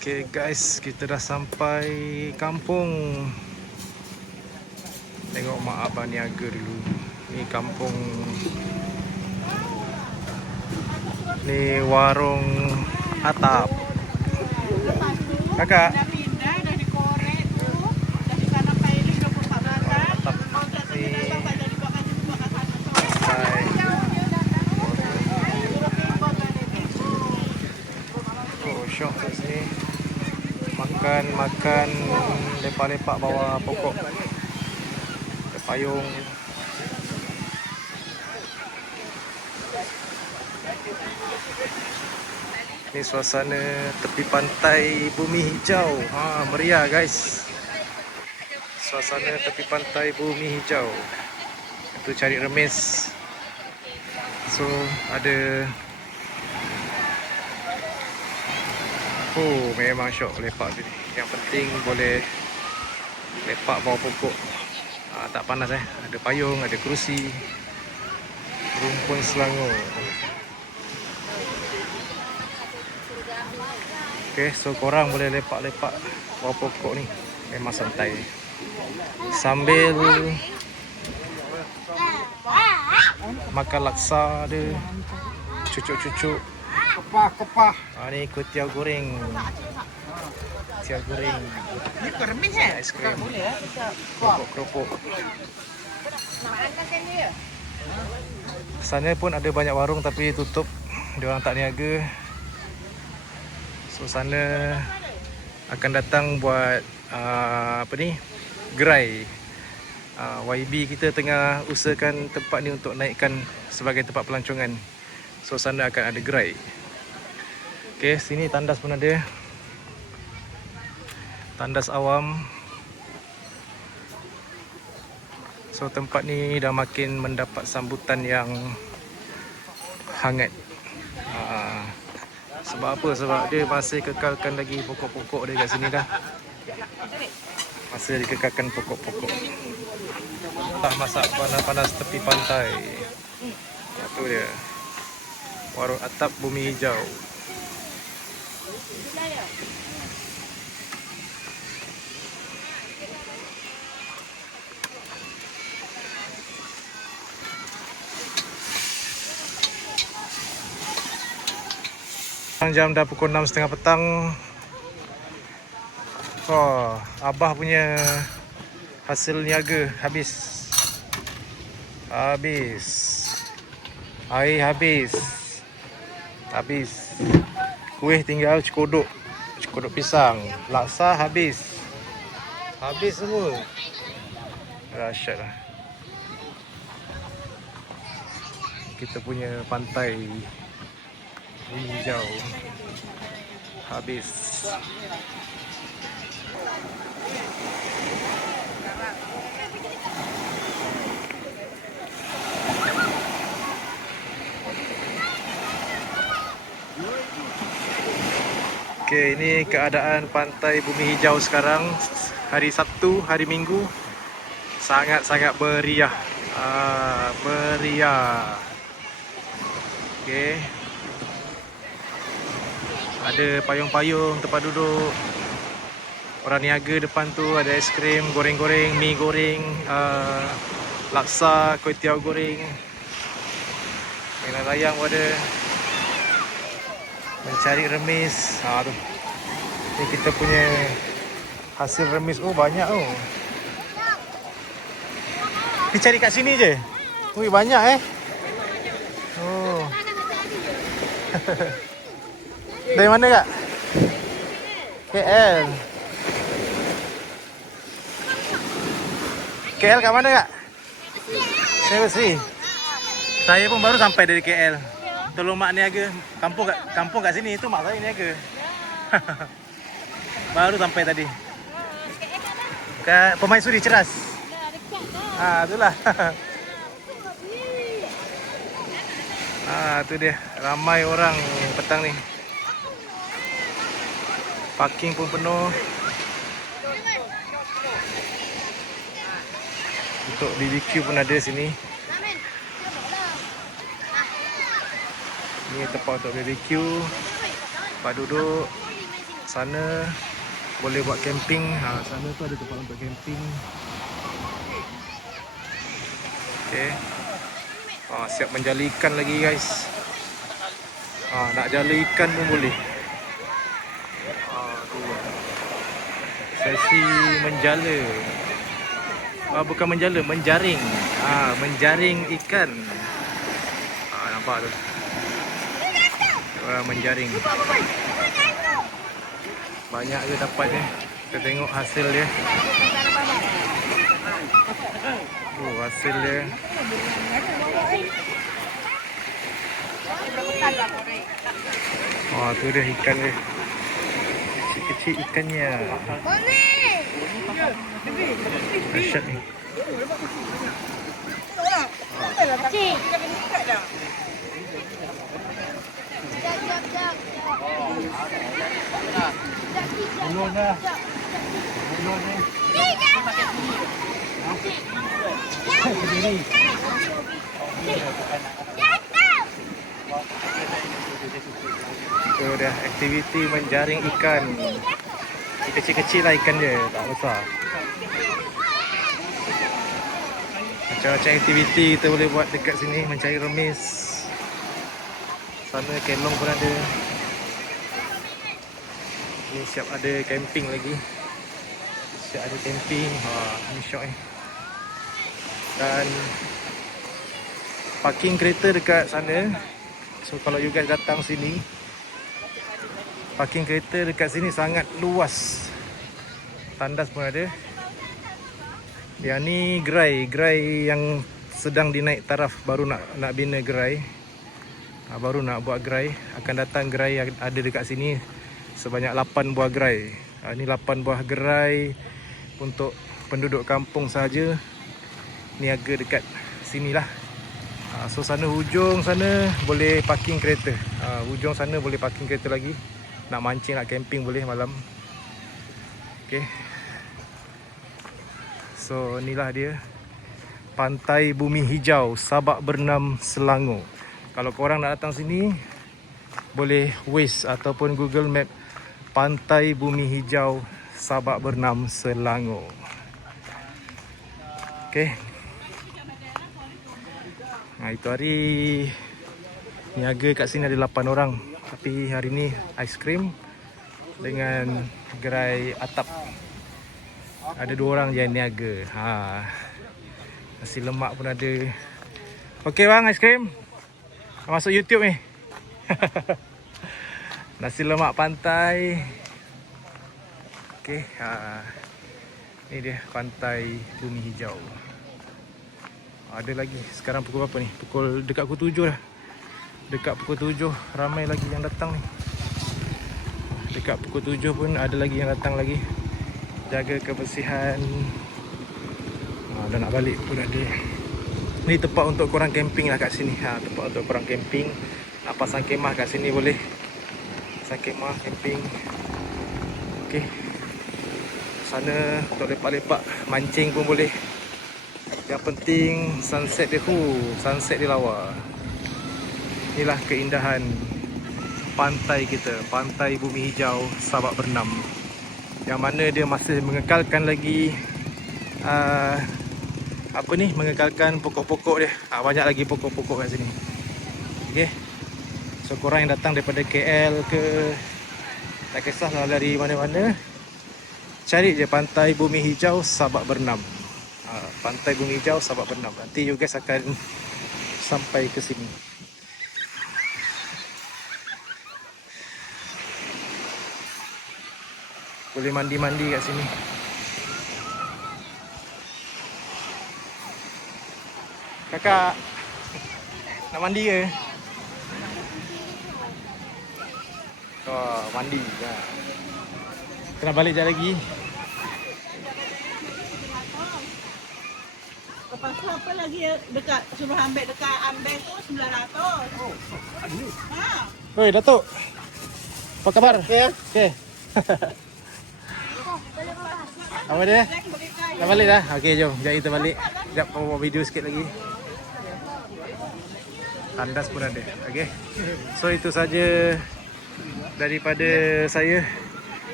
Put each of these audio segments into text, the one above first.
Okay guys, kita dah sampai kampung. Tengok mak abang niaga dulu. Ni kampung. Ni warung atap. Kakak. Syok kat sini. Makan lepak-lepak bawah pokok. Ada payung. Ini suasana tepi pantai Bumi Hijau. Meriah guys. Suasana tepi pantai Bumi Hijau. Itu cari remis. So ada. Memang syok lepak sini. Yang penting boleh lepak bawah pokok. Tak panas Ada payung, ada kerusi. Rumpun Selangor. Okay, so korang boleh lepak-lepak bawah pokok ni. Memang santai. Sambil makan laksa ada. Cucuk-cucuk. Kepah. Ni kuitiau goreng. Kuitiau goreng. Ni permis Ais krim. Keropok-keropok. Sana pun ada banyak warung tapi tutup. Diorang tak niaga. So sana akan datang buat gerai. YB kita tengah usahakan tempat ni untuk naikkan sebagai tempat pelancongan. So sana akan ada gerai. Okay, sini tandas pun ada. Tandas awam. So tempat ni dah makin mendapat sambutan yang hangat. Sebab apa? Sebab dia masih kekalkan lagi pokok-pokok dia kat sini dah. Masih dikekalkan pokok-pokok. Tak masak panas-panas tepi pantai. Itu dia. Warung atap Bumi Hijau. Jam dah pukul 6.30 petang. Abah punya hasil niaga habis. Air habis. Kuih tinggal cekodok pisang. Laksa habis semua. Dahsyat lah. Kita punya pantai Bumi Hijau habis. Okay, ini keadaan pantai Bumi Hijau sekarang. Hari Sabtu, hari Minggu. Sangat-sangat meriah. Meriah. Okay. Ada payung-payung tempat duduk. Orang niaga depan tu ada ais krim, goreng-goreng, mi goreng, laksa, kuitiau goreng. Mainan layang pun ada. Mencari remis. Tu. Ni kita punya hasil remis. Banyak tu. Dicari kat sini je. Banyak Dari mana kak? KL. KL kat mana kak? Seriously. Saya pun baru sampai dari KL. Tolong mak niaga. Kampung kat sini. Itu mak saya niaga. Baru sampai tadi. Kat Permaisuri Ceras. Itulah. Itu dia. Ramai orang petang ni. Parking pun penuh. Untuk BBQ pun ada sini. Ini tempat untuk BBQ. Tempat duduk. Sana boleh buat camping. Sana tu ada tempat untuk camping. Okey. Siap menjala ikan lagi guys. Nak jala ikan pun boleh. Sesi menjala. Bukan menjala, menjaring. Menjaring ikan. Nampak tu. Orang menjaring. Banyak ke dapat ni. Kita tengok hasil dia. Hasil dia. Tu dia ikan dia. Kecil-kecil ikannya. Dahsyat ni. Itu dah aktiviti menjaring ikan. Kecil-kecil lah ikan dia, tak besar. Macam-macam aktiviti kita boleh buat dekat sini. Mencari remis. Sana kelong pun ada. Ni siap ada camping lagi. Siap ada camping. Ni syok ni. Dan parking kereta dekat sana. So kalau you guys datang sini, parking kereta dekat sini sangat luas. Tandas pun ada. Yang ni gerai yang sedang dinaik taraf, baru nak bina gerai. Baru nak buat gerai. Akan datang gerai yang ada dekat sini sebanyak 8 buah gerai. Ini 8 buah gerai untuk penduduk kampung sahaja. Niaga dekat sinilah. So sana hujung sana boleh parking kereta. Hujung sana boleh parking kereta lagi. Nak mancing, nak camping boleh malam. Okay. So inilah dia. Pantai Bumi Hijau, Sabak Bernam, Selangor. Kalau korang nak datang sini, boleh Waze ataupun Google Map Pantai Bumi Hijau, Sabak Bernam, Selangor. Okay. Itu hari niaga kat sini ada 8 orang. Tapi hari ni aiskrim dengan gerai atap. Ada 2 orang je niaga. Nasi lemak pun ada. Okey bang, aiskrim. Masuk YouTube ni. Nasi lemak pantai. Okey, ni dia Pantai Bumi Hijau. Ada lagi. Sekarang pukul berapa ni? Dekat pukul 7 dah. Dekat pukul 7 ramai lagi yang datang ni. Dekat pukul 7 pun ada lagi yang datang lagi. Jaga kebersihan. Dah nak balik pun ada. Ni tempat untuk korang camping lah kat sini. Tempat untuk korang camping. Nak pasang kemah kat sini boleh. Pasang kemah, camping. Okey. Sana untuk lepak-lepak, mancing pun boleh. Yang penting sunset dia sunset dia lawa. Inilah keindahan pantai kita, Pantai Bumi Hijau, Sabak Bernam. Yang mana dia masih mengekalkan lagi mengekalkan pokok-pokok dia. Banyak lagi pokok-pokok kat sini. Okey. So korang yang datang daripada KL ke, tak kisahlah dari mana-mana, cari je Pantai Bumi Hijau, Sabak Bernam. Pantai Bumi Hijau, Sabak Bernam. Nanti you guys akan sampai ke sini. Boleh mandi-mandi kat sini. Kakak, nak mandi ke? Mandi. Kena balik jap lagi. Lepas tu apa lagi dekat suruh ambil dekat ambil tu 900. Oh, ada. Oi, Datuk. Apa kabar? Okey. Okey. Apa dia? Dah balik dah? Okey, jom. Sekejap kita balik. Sekejap buat video sikit lagi. Tandas pun ada. Okey. So itu saja daripada saya.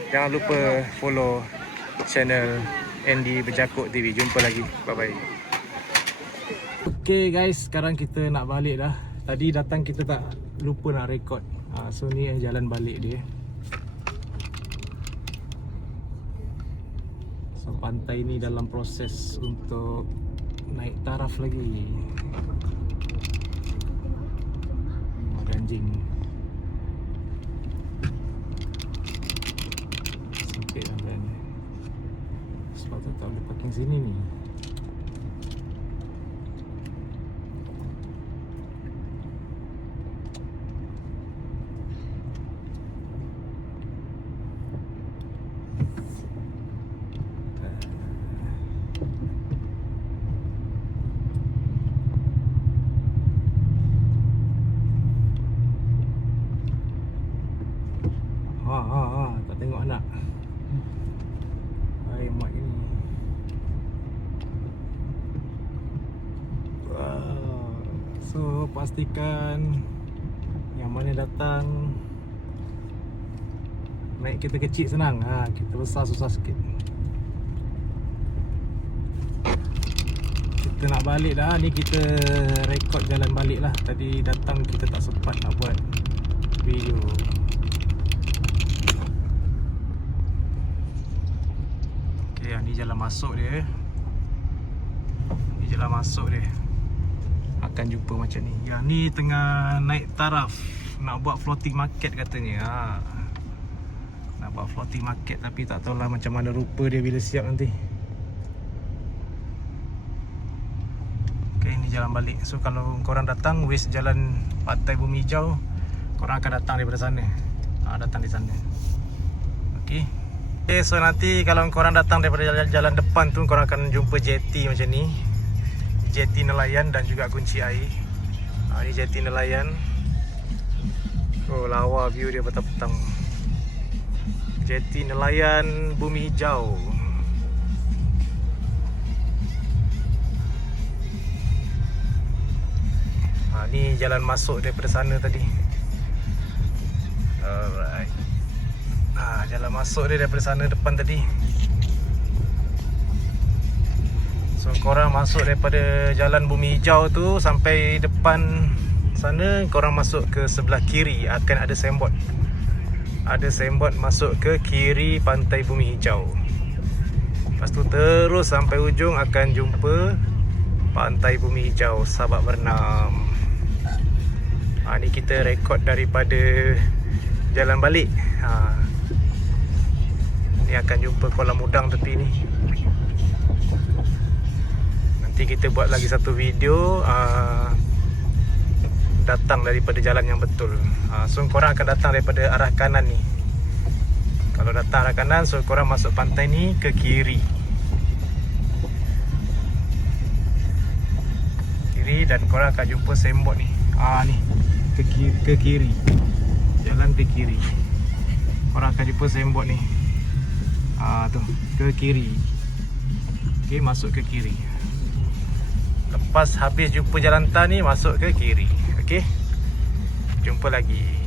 Jangan lupa follow channel Andy Berjakut TV. Jumpa lagi. Bye-bye. Okay guys, sekarang kita nak balik dah. Tadi datang kita tak lupa nak record. So ni yang jalan balik dia. So pantai ni dalam proses untuk naik taraf lagi. Ada anjing. Sempit lah kan. Sebab tu tak boleh parking sini ni. Tak tengok anak. Hai mak ni. So pastikan yang mana datang naik kereta kecil senang. Kereta besar susah sikit. Kita nak balik dah. Ni kita rekod jalan balik lah. Tadi datang kita tak sempat nak buat video. Ni jalan masuk dia. Ni jalan masuk dia. Akan jumpa macam ni. Yang ni tengah naik taraf. Nak buat floating market katanya. Nak buat floating market tapi tak tahulah macam mana rupa dia bila siap nanti. Okay, ni jalan balik. So kalau korang datang waste jalan Pantai Bumi Hijau, korang akan datang daripada sana. Datang di sana. Okay. Okay, so nanti kalau korang datang daripada jalan depan tu, korang akan jumpa jetty macam ni. Jetty nelayan dan juga kunci air. Ni jetty nelayan. Oh, lawa view dia petang-petang. Jetty nelayan Bumi Hijau. Ni jalan masuk daripada sana tadi. Alright. Jalan masuk dia daripada sana depan tadi. So korang masuk daripada jalan Bumi Hijau tu sampai depan sana, korang masuk ke sebelah kiri akan ada signboard. Ada signboard masuk ke kiri Pantai Bumi Hijau. Lepas tu terus sampai ujung akan jumpa Pantai Bumi Hijau, Sabak Bernam. Ni kita rekod daripada jalan balik. Ni akan jumpa kolam udang tepi ni. Nanti kita buat lagi satu video datang daripada jalan yang betul. So korang akan datang daripada arah kanan ni. Kalau datang arah kanan, so korang masuk pantai ni ke kiri. Kiri dan korang akan jumpa signboard ni. Ni ke kiri. Jalan ke kiri. Korang akan jumpa signboard ni. Tu ke kiri. Okey, masuk ke kiri. Lepas habis jumpa jalan tan ni, masuk ke kiri. Okey. Jumpa lagi.